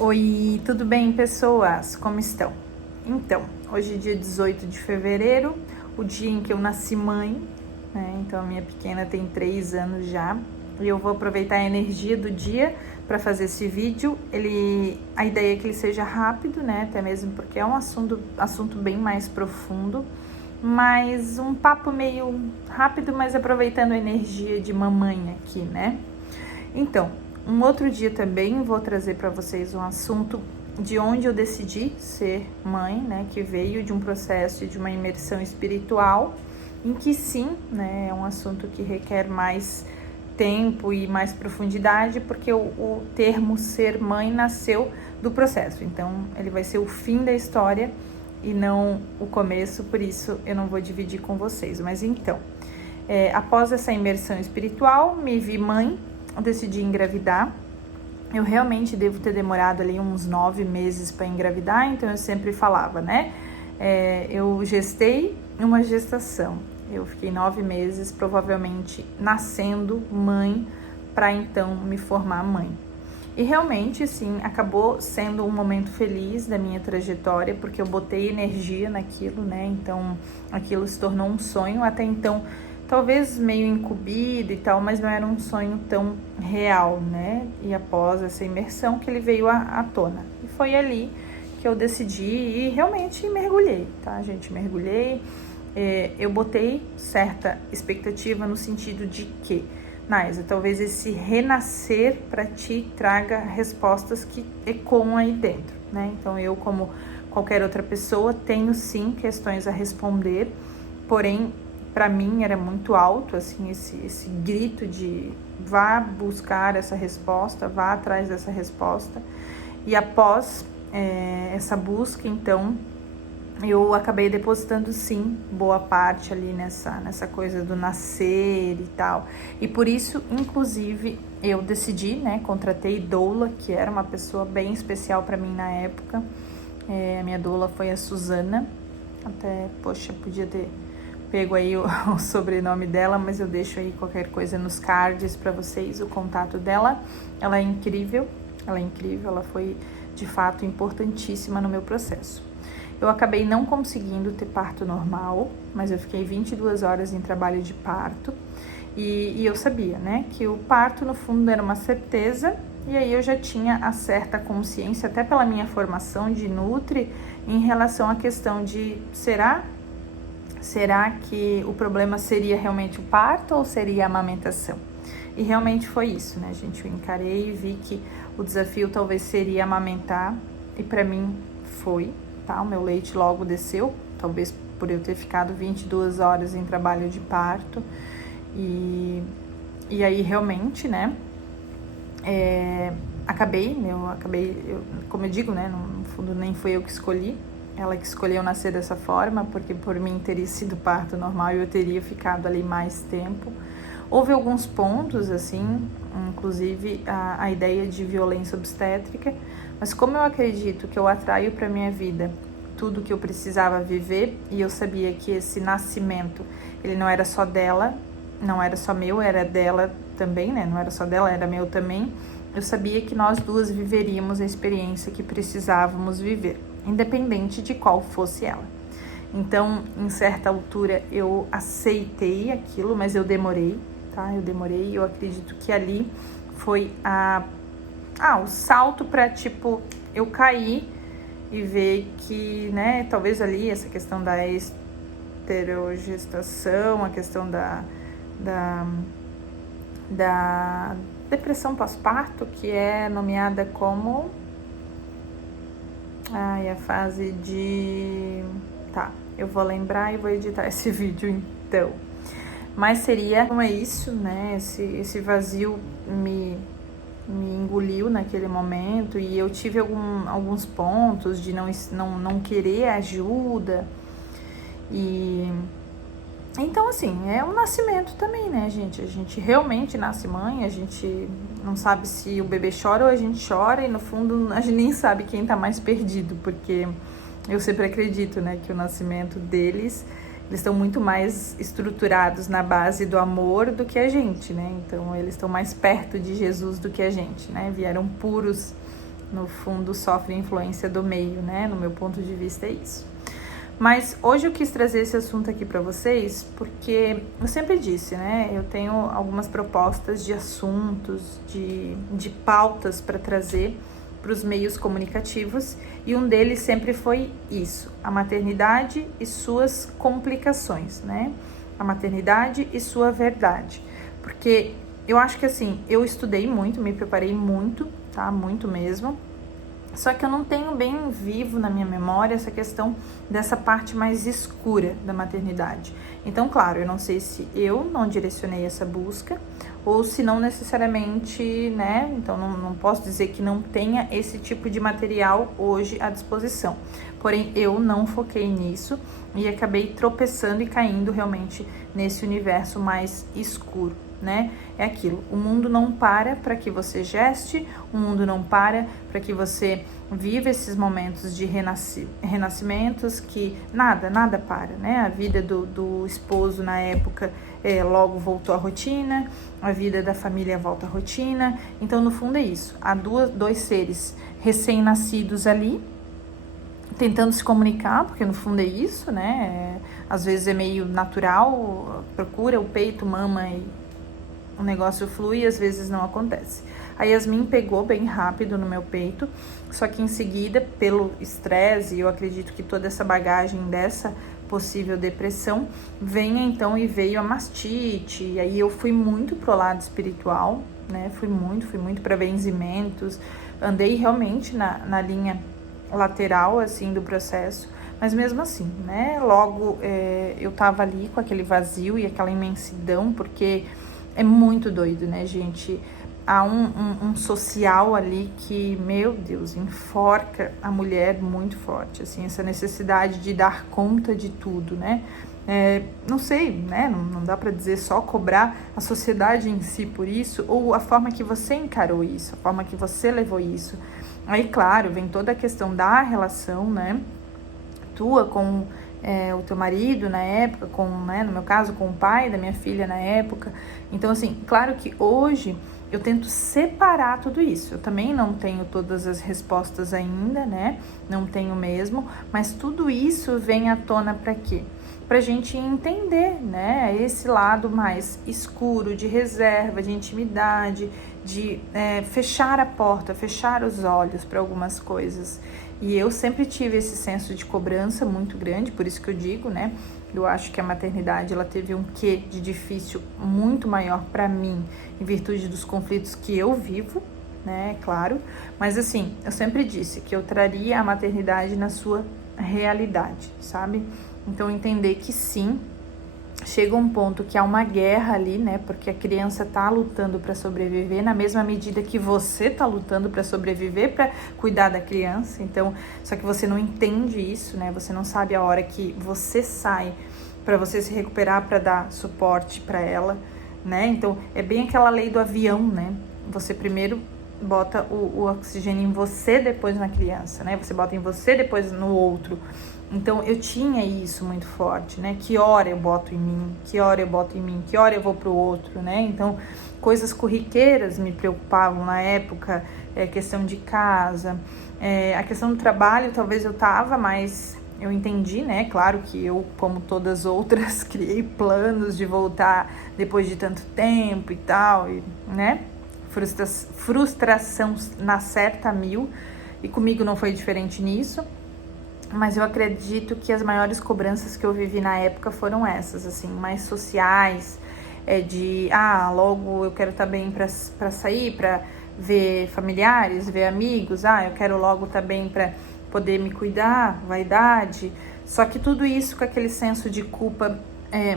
Oi, tudo bem, pessoas? Como estão? Então, hoje é dia 18 de fevereiro, o dia em que eu nasci mãe, né? Então, a minha pequena tem 3 anos já. E eu vou aproveitar a energia do dia para fazer esse vídeo. A ideia é que ele seja rápido, né? Até mesmo porque é um assunto bem mais profundo. Mas um papo meio rápido, mas aproveitando a energia de mamãe aqui, né? Então, um outro dia também vou trazer para vocês um assunto de onde eu decidi ser mãe, né? Que veio de um processo de uma imersão espiritual, em que sim, né? É um assunto que requer mais tempo e mais profundidade, porque o termo ser mãe nasceu do processo. Então, ele vai ser o fim da história e não o começo, por isso eu não vou dividir com vocês. Mas então, após essa imersão espiritual, me vi mãe, decidi engravidar. Eu realmente devo ter demorado ali uns 9 meses para engravidar, então eu sempre falava, né? Eu gestei uma gestação. Eu fiquei 9 meses, provavelmente nascendo mãe, para então me formar mãe. E realmente, sim, acabou sendo um momento feliz da minha trajetória, porque eu botei energia naquilo, né? Então, aquilo se tornou um sonho. Até então, talvez meio incumbido e tal, mas não era um sonho tão real, né? E após essa imersão que ele veio à tona. E foi ali que eu decidi e realmente mergulhei, tá, gente? Mergulhei. Eu botei certa expectativa no sentido de que, Naisa, talvez esse renascer para ti traga respostas que ecoam aí dentro, né? Então eu, como qualquer outra pessoa, tenho sim questões a responder, porém, para mim era muito alto, assim, esse grito de vá buscar essa resposta, vá atrás dessa resposta. E após essa busca, então, eu acabei depositando sim boa parte ali nessa coisa do nascer e tal. E por isso, inclusive, eu decidi, né, contratei doula, que era uma pessoa bem especial para mim na época. A minha doula foi a Suzana. Até, poxa, podia ter pego aí o sobrenome dela, mas eu deixo aí qualquer coisa nos cards para vocês, o contato dela. Ela é incrível, ela foi de fato importantíssima no meu processo. Eu acabei não conseguindo ter parto normal, mas eu fiquei 22 horas em trabalho de parto. E eu sabia, né, que o parto no fundo era uma certeza. E aí eu já tinha a certa consciência, até pela minha formação de nutri, em relação à questão de será que o problema seria realmente o parto ou seria a amamentação? E realmente foi isso, né, gente? Eu encarei e vi que o desafio talvez seria amamentar, e para mim foi. Tá? O meu leite logo desceu, talvez por eu ter ficado 22 horas em trabalho de parto. E aí realmente, né, como eu digo, né, no fundo nem foi eu que escolhi, ela que escolheu nascer dessa forma, porque por mim teria sido parto normal e eu teria ficado ali mais tempo. Houve alguns pontos, assim, inclusive a ideia de violência obstétrica, mas como eu acredito que eu atraio para minha vida tudo que eu precisava viver, e eu sabia que esse nascimento, ele não era só dela, não era só meu, era dela também, né? Não era só dela, era meu também. Eu sabia que nós duas viveríamos a experiência que precisávamos viver, independente de qual fosse ela. Então, em certa altura, eu aceitei aquilo, mas eu demorei, tá? Eu acredito que ali foi o salto para, tipo, eu cair e ver que, né, talvez ali essa questão da esterogestação, a questão da depressão pós-parto, que é nomeada como a fase de... Tá, eu vou lembrar e vou editar esse vídeo então. Mas não é isso, né? Esse vazio me engoliu naquele momento, e eu tive alguns pontos de não querer ajuda. E então, assim, é um nascimento também, né, gente? A gente realmente nasce mãe, a gente não sabe se o bebê chora ou a gente chora, e no fundo a gente nem sabe quem tá mais perdido, porque eu sempre acredito, né, que o nascimento deles, eles estão muito mais estruturados na base do amor do que a gente, né? Então, eles estão mais perto de Jesus do que a gente, né? Vieram puros no fundo sofre influência do meio, né? No meu ponto de vista é isso. Mas hoje eu quis trazer esse assunto aqui para vocês porque eu sempre disse, né? Eu tenho algumas propostas de assuntos, de pautas para trazer para os meios comunicativos e um deles sempre foi isso, a maternidade e suas complicações, né? A maternidade e sua verdade. Porque eu acho que assim, eu estudei muito, me preparei muito, tá? Muito mesmo. Só que eu não tenho bem vivo na minha memória essa questão dessa parte mais escura da maternidade. Então, claro, eu não sei se eu não direcionei essa busca ou se não necessariamente, né? Então, não posso dizer que não tenha esse tipo de material hoje à disposição. Porém, eu não foquei nisso e acabei tropeçando e caindo realmente nesse universo mais escuro, né? É aquilo, o mundo não para que você geste, o mundo não para que você viva esses momentos de renascimentos que nada para, né? A vida do esposo na época logo voltou à rotina, a vida da família volta à rotina, então no fundo é isso, há dois seres recém-nascidos ali, tentando se comunicar, porque no fundo é isso, né? Às vezes é meio natural, procura o peito, mama e o negócio flui e às vezes não acontece. A Yasmin pegou bem rápido no meu peito, só que em seguida, pelo estresse, e eu acredito que toda essa bagagem dessa possível depressão, veio a mastite, e aí eu fui muito pro lado espiritual, né? Fui muito para benzimentos, andei realmente na linha lateral, assim, do processo, mas mesmo assim, né? Logo eu tava ali com aquele vazio e aquela imensidão, porque é muito doido, né, gente? Há um social ali que, meu Deus, enforca a mulher muito forte, assim, essa necessidade de dar conta de tudo, né? Não sei, né? Não dá pra dizer só cobrar a sociedade em si por isso, ou a forma que você encarou isso, a forma que você levou isso. Aí, claro, vem toda a questão da relação, né? Tua com o teu marido na época, né, no meu caso, com o pai da minha filha na época. Então, assim, claro que hoje eu tento separar tudo isso. Eu também não tenho todas as respostas ainda, né? Não tenho mesmo, mas tudo isso vem à tona para quê? Pra gente entender, né? Esse lado mais escuro, de reserva, de intimidade, de fechar a porta, fechar os olhos para algumas coisas. E eu sempre tive esse senso de cobrança muito grande, por isso que eu digo, né? Eu acho que a maternidade, ela teve um quê de difícil muito maior para mim, em virtude dos conflitos que eu vivo, né? Claro. Mas assim, eu sempre disse que eu traria a maternidade na sua realidade, sabe? Então, entender que sim, chega um ponto que há uma guerra ali, né? Porque a criança tá lutando para sobreviver na mesma medida que você tá lutando para sobreviver, para cuidar da criança. Então, só que você não entende isso, né? Você não sabe a hora que você sai para você se recuperar, para dar suporte para ela, né? Então, é bem aquela lei do avião, né? Você primeiro bota o oxigênio em você, depois na criança, né? Você bota em você, depois no outro. Então, eu tinha isso muito forte, né? Que hora eu boto em mim, que hora eu boto em mim, que hora eu vou pro outro, né? Então, coisas corriqueiras me preocupavam na época, questão de casa, a questão do trabalho, talvez eu tava, mas eu entendi, né? Claro que eu, como todas outras, criei planos de voltar depois de tanto tempo e tal, né? Frustração na certa mil, e comigo não foi diferente nisso. Mas eu acredito que as maiores cobranças que eu vivi na época foram essas, assim, mais sociais, logo eu quero estar bem para sair, para ver familiares, ver amigos, eu quero logo estar bem para poder me cuidar, vaidade. Só que tudo isso com aquele senso de culpa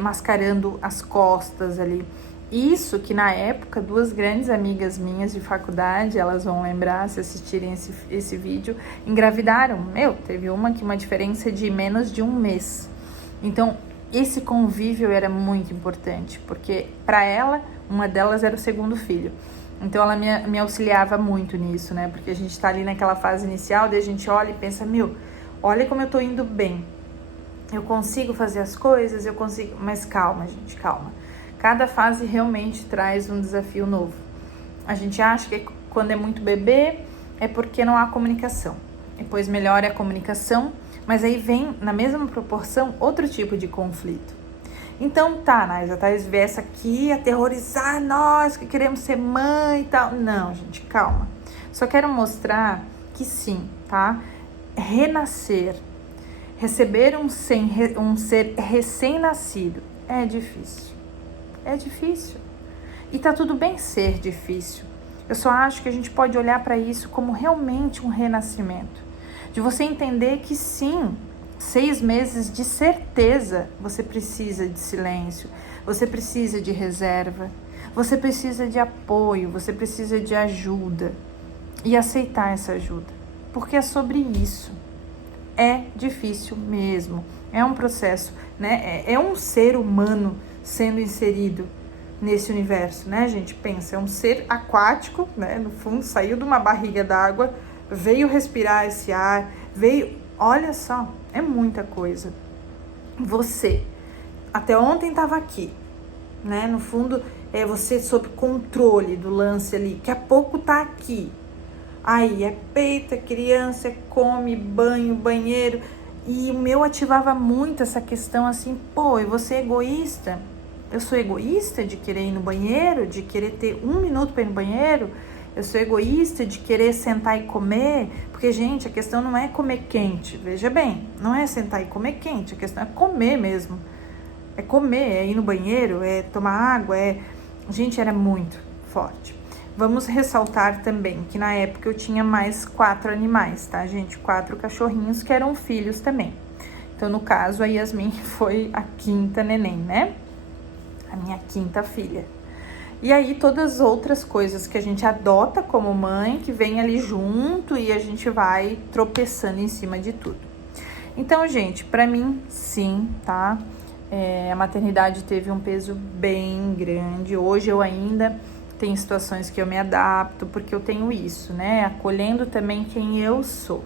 mascarando as costas ali. Isso que na época, duas grandes amigas minhas de faculdade, elas vão lembrar se assistirem esse vídeo, engravidaram. Teve uma diferença de menos de um mês. Então, esse convívio era muito importante, porque para ela, uma delas era o segundo filho. Então, ela me auxiliava muito nisso, né? Porque a gente tá ali naquela fase inicial, daí a gente olha e pensa, olha como eu tô indo bem. Eu consigo fazer as coisas, eu consigo... Mas calma, gente, calma. Cada fase realmente traz um desafio novo. A gente acha que quando é muito bebê, é porque não há comunicação. Depois melhora a comunicação, mas aí vem, na mesma proporção, outro tipo de conflito. Então tá, Naisa, tá, essa aqui aterrorizar nós que queremos ser mãe e tal. Não, gente, calma. Só quero mostrar que sim, tá? Renascer, receber um ser recém-nascido é difícil. É difícil. E tá tudo bem ser difícil. Eu só acho que a gente pode olhar para isso como realmente um renascimento. De você entender que sim, 6 meses de certeza você precisa de silêncio, você precisa de reserva, você precisa de apoio, você precisa de ajuda. E aceitar essa ajuda. Porque é sobre isso. É difícil mesmo. É um processo, né? É um ser humano sendo inserido nesse universo, né, gente? Pensa, é um ser aquático, né? No fundo, saiu de uma barriga d'água, veio respirar esse ar, olha só, é muita coisa. Você, até ontem estava aqui, né? No fundo, é você sob controle do lance ali, daqui a pouco tá aqui. Aí é peito, é criança, é come, banho, banheiro. E o meu ativava muito essa questão assim, pô, e você é egoísta? Eu sou egoísta de querer ir no banheiro, de querer ter 1 minuto para ir no banheiro? Eu sou egoísta de querer sentar e comer? Porque, gente, a questão não é comer quente, veja bem, não é sentar e comer quente, a questão é comer mesmo. É comer, é ir no banheiro, é tomar água, Gente, era muito forte. Vamos ressaltar também que na época eu tinha mais 4 animais, tá, gente? 4 cachorrinhos que eram filhos também. Então, no caso, a Yasmin foi a 5ª neném, né? A minha 5ª filha. E aí, todas as outras coisas que a gente adota como mãe, que vem ali junto e a gente vai tropeçando em cima de tudo. Então, gente, pra mim, sim, tá? A maternidade teve um peso bem grande. Hoje eu ainda tenho situações que eu me adapto, porque eu tenho isso, né? Acolhendo também quem eu sou.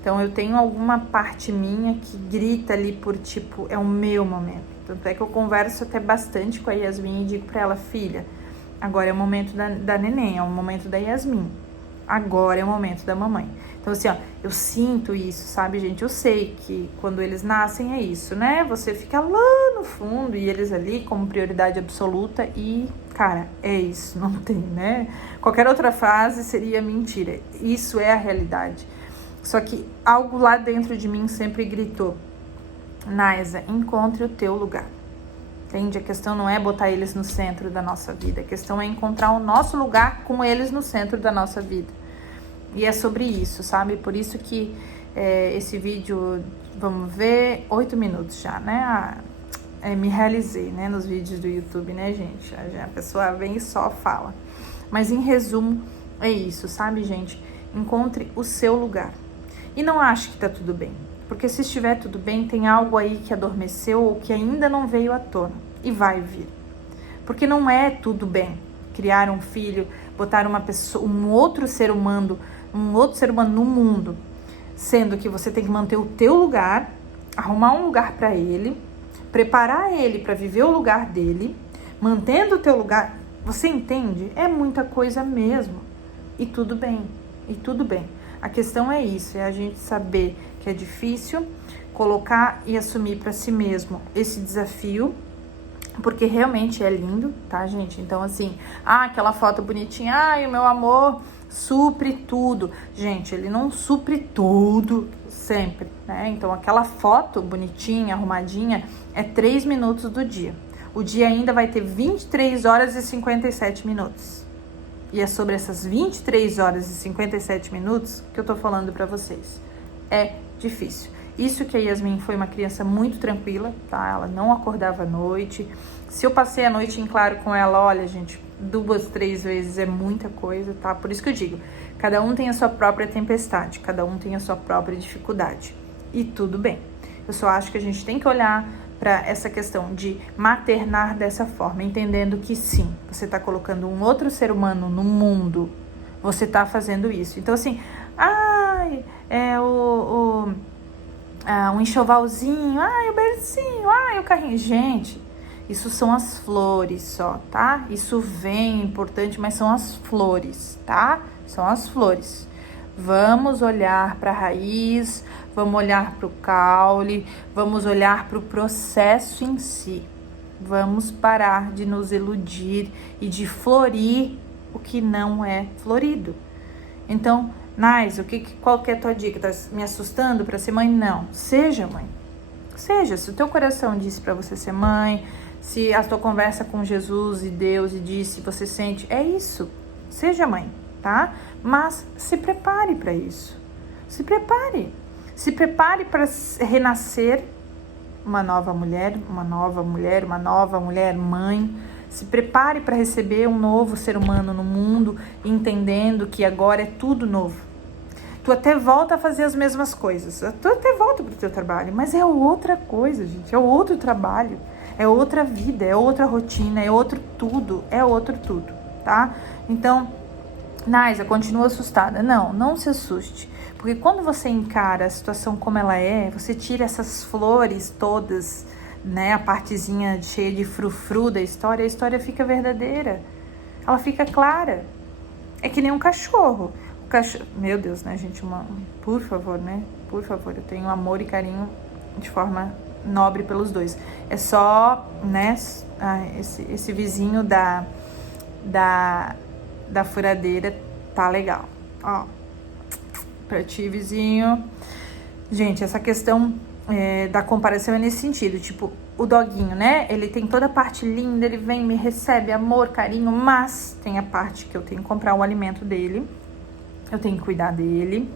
Então, eu tenho alguma parte minha que grita ali por tipo, é o meu momento. Tanto é que eu converso até bastante com a Yasmin e digo pra ela, filha, agora é o momento da neném, é o momento da Yasmin. Agora é o momento da mamãe. Então, assim, ó, eu sinto isso, sabe, gente? Eu sei que quando eles nascem é isso, né? Você fica lá no fundo e eles ali como prioridade absoluta e, cara, é isso, não tem, né? Qualquer outra frase seria mentira. Isso é a realidade. Só que algo lá dentro de mim sempre gritou, Naisa, encontre o teu lugar. Entende? A questão não é botar eles no centro da nossa vida. A questão é encontrar o nosso lugar com eles no centro da nossa vida. E é sobre isso, sabe? Por isso que esse vídeo, vamos ver, 8 minutos já, né? Me realizei, né? Nos vídeos do YouTube, né, gente? A pessoa vem e só fala. Mas em resumo, é isso, sabe, gente? Encontre o seu lugar. E não ache que tá tudo bem. Porque se estiver tudo bem, tem algo aí que adormeceu ou que ainda não veio à tona. E vai vir. Porque não é tudo bem criar um filho, botar uma pessoa, um outro ser humano no mundo. Sendo que você tem que manter o teu lugar, arrumar um lugar para ele, preparar ele para viver o lugar dele, mantendo o teu lugar. Você entende? É muita coisa mesmo. E tudo bem. E tudo bem. A questão é isso, é a gente saber que é difícil, colocar e assumir para si mesmo esse desafio, porque realmente é lindo, tá, gente? Então, assim, aquela foto bonitinha, o meu amor supre tudo. Gente, ele não supre tudo sempre, né? Então, aquela foto bonitinha, arrumadinha, é 3 minutos do dia. O dia ainda vai ter 23 horas e 57 minutos. E é sobre essas 23 horas e 57 minutos que eu tô falando pra vocês. É difícil. Isso que a Yasmin foi uma criança muito tranquila, tá? Ela não acordava à noite. Se eu passei a noite em claro com ela, olha, gente, 2, 3 vezes é muita coisa, tá? Por isso que eu digo, cada um tem a sua própria tempestade, cada um tem a sua própria dificuldade. E tudo bem. Eu só acho que a gente tem que olhar para essa questão de maternar dessa forma, entendendo que sim, você está colocando um outro ser humano no mundo, você está fazendo isso. Então, assim, um enxovalzinho, o bercinho, o carrinho. Gente, isso são as flores só, tá? Isso vem importante, mas são as flores, tá? São as flores. Vamos olhar para a raiz, vamos olhar para o caule, vamos olhar para o processo em si. Vamos parar de nos iludir e de florir o que não é florido. Então, Nais, qual que é a tua dica? Tá me assustando para ser mãe? Não. Seja mãe. Seja. Se o teu coração disse para você ser mãe, se a tua conversa com Jesus e Deus e disse, você sente, é isso. Seja mãe, tá? Mas se prepare para isso. Se prepare. Se prepare para renascer uma nova mulher, uma nova mulher mãe. Se prepare para receber um novo ser humano no mundo, entendendo que agora é tudo novo. Tu até volta a fazer as mesmas coisas, tu até volta para o teu trabalho, mas é outra coisa, gente, é outro trabalho, é outra vida, é outra rotina, é outro tudo, tá? Então, Naisa, continua assustada. Não se assuste, porque quando você encara a situação como ela é, você tira essas flores todas, né, a partezinha cheia de frufru da história, a história fica verdadeira, ela fica clara. É que nem um cachorro. O cachorro, meu Deus, né, gente, por favor, eu tenho amor e carinho de forma nobre pelos dois. É só, né, esse vizinho da furadeira tá legal. Ó, pra ti, vizinho. Gente, essa questão da comparação é nesse sentido, tipo, o doguinho, né? Ele tem toda a parte linda, ele vem, me recebe amor, carinho, mas tem a parte que eu tenho que comprar o alimento dele, eu tenho que cuidar dele,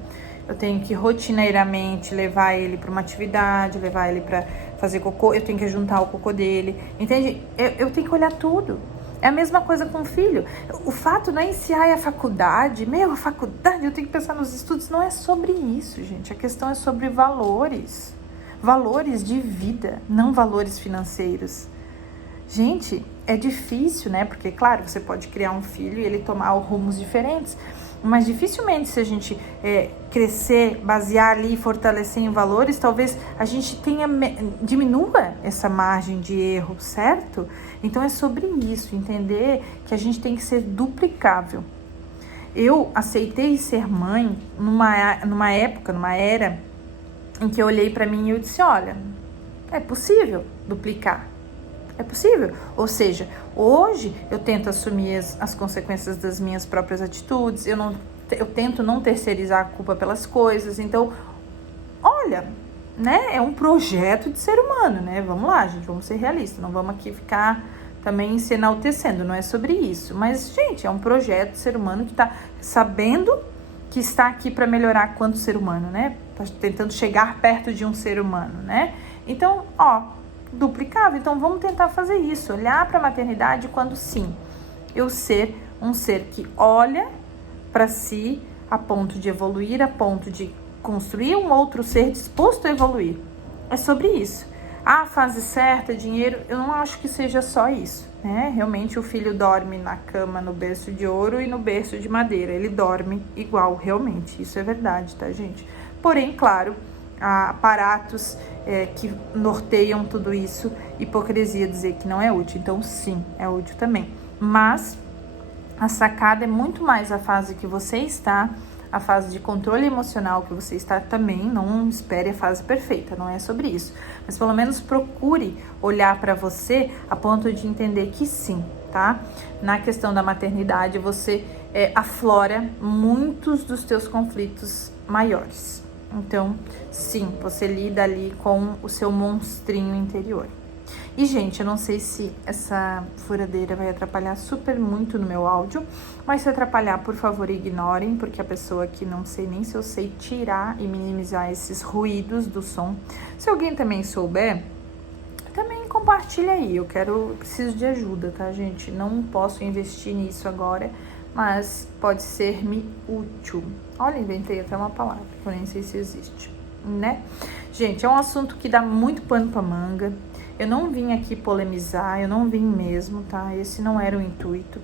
eu tenho que rotineiramente levar ele para uma atividade, levar ele para fazer cocô, eu tenho que juntar o cocô dele, entende? Eu tenho que olhar tudo. É a mesma coisa com o filho. O fato não é iniciar a faculdade, a faculdade, eu tenho que pensar nos estudos, não é sobre isso, gente. A questão é sobre valores. Valores de vida, não valores financeiros. Gente, é difícil, né? Porque, claro, você pode criar um filho e ele tomar rumos diferentes, mas dificilmente, se a gente crescer, basear ali, fortalecer em valores, talvez a gente diminua essa margem de erro, certo? Então é sobre isso, entender que a gente tem que ser duplicável. Eu aceitei ser mãe numa época, numa era em que eu olhei para mim e eu disse, olha, é possível duplicar. É possível. Ou seja, hoje eu tento assumir as consequências das minhas próprias atitudes, eu tento não terceirizar a culpa pelas coisas. Então, olha, né? É um projeto de ser humano, né? Vamos lá, gente, vamos ser realistas. Não vamos aqui ficar também se enaltecendo, não é sobre isso. Mas, gente, é um projeto de ser humano que está sabendo que está aqui para melhorar quanto ser humano, né? Tá tentando chegar perto de um ser humano, né? Então, duplicável. Então, vamos tentar fazer isso. Olhar para a maternidade quando, sim, eu ser um ser que olha para si a ponto de evoluir, a ponto de construir um outro ser disposto a evoluir. É sobre isso. A fase certa, dinheiro, eu não acho que seja só isso, né? Realmente o filho dorme na cama no berço de ouro e no berço de madeira. Ele dorme igual, realmente. Isso é verdade, tá, gente? Porém, claro, há aparatos que norteiam tudo isso. Hipocrisia dizer que não é útil. Então, sim, é útil também. Mas a sacada é muito mais a fase que você está, a fase de controle emocional que você está também. Não espere a fase perfeita, não é sobre isso. Mas pelo menos procure olhar para você a ponto de entender que sim, tá? Na questão da maternidade, você aflora muitos dos teus conflitos maiores. Então, sim, você lida ali com o seu monstrinho interior. E, gente, eu não sei se essa furadeira vai atrapalhar super muito no meu áudio, mas se atrapalhar, por favor, ignorem, porque a pessoa aqui não sei nem se eu sei tirar e minimizar esses ruídos do som. Se alguém também souber, também compartilha aí. Eu preciso de ajuda, tá, gente? Não posso investir nisso agora, mas pode ser-me útil. Olha, inventei até uma palavra, que eu nem sei se existe, né? Gente, é um assunto que dá muito pano pra manga. Eu não vim aqui polemizar, eu não vim mesmo, tá? Esse não era o intuito.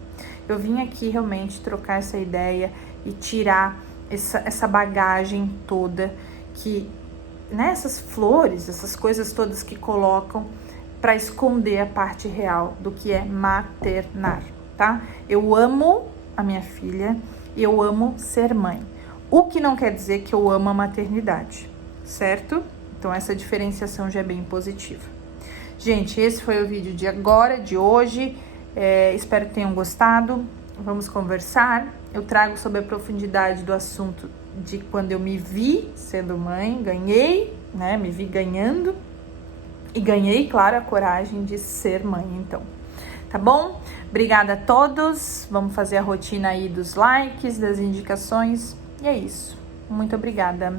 Eu vim aqui realmente trocar essa ideia e tirar essa bagagem toda que, né, essas flores, essas coisas todas que colocam para esconder a parte real do que é maternar, tá? Eu amo a minha filha e eu amo ser mãe. O que não quer dizer que eu amo a maternidade, certo? Então essa diferenciação já é bem positiva. Gente, esse foi o vídeo de agora, de hoje. Espero que tenham gostado. Vamos conversar. Eu trago sobre a profundidade do assunto de quando eu me vi sendo mãe, ganhei, né? Me vi ganhando e ganhei, claro, a coragem de ser mãe, então. Tá bom? Obrigada a todos. Vamos fazer a rotina aí dos likes, das indicações. E é isso. Muito obrigada.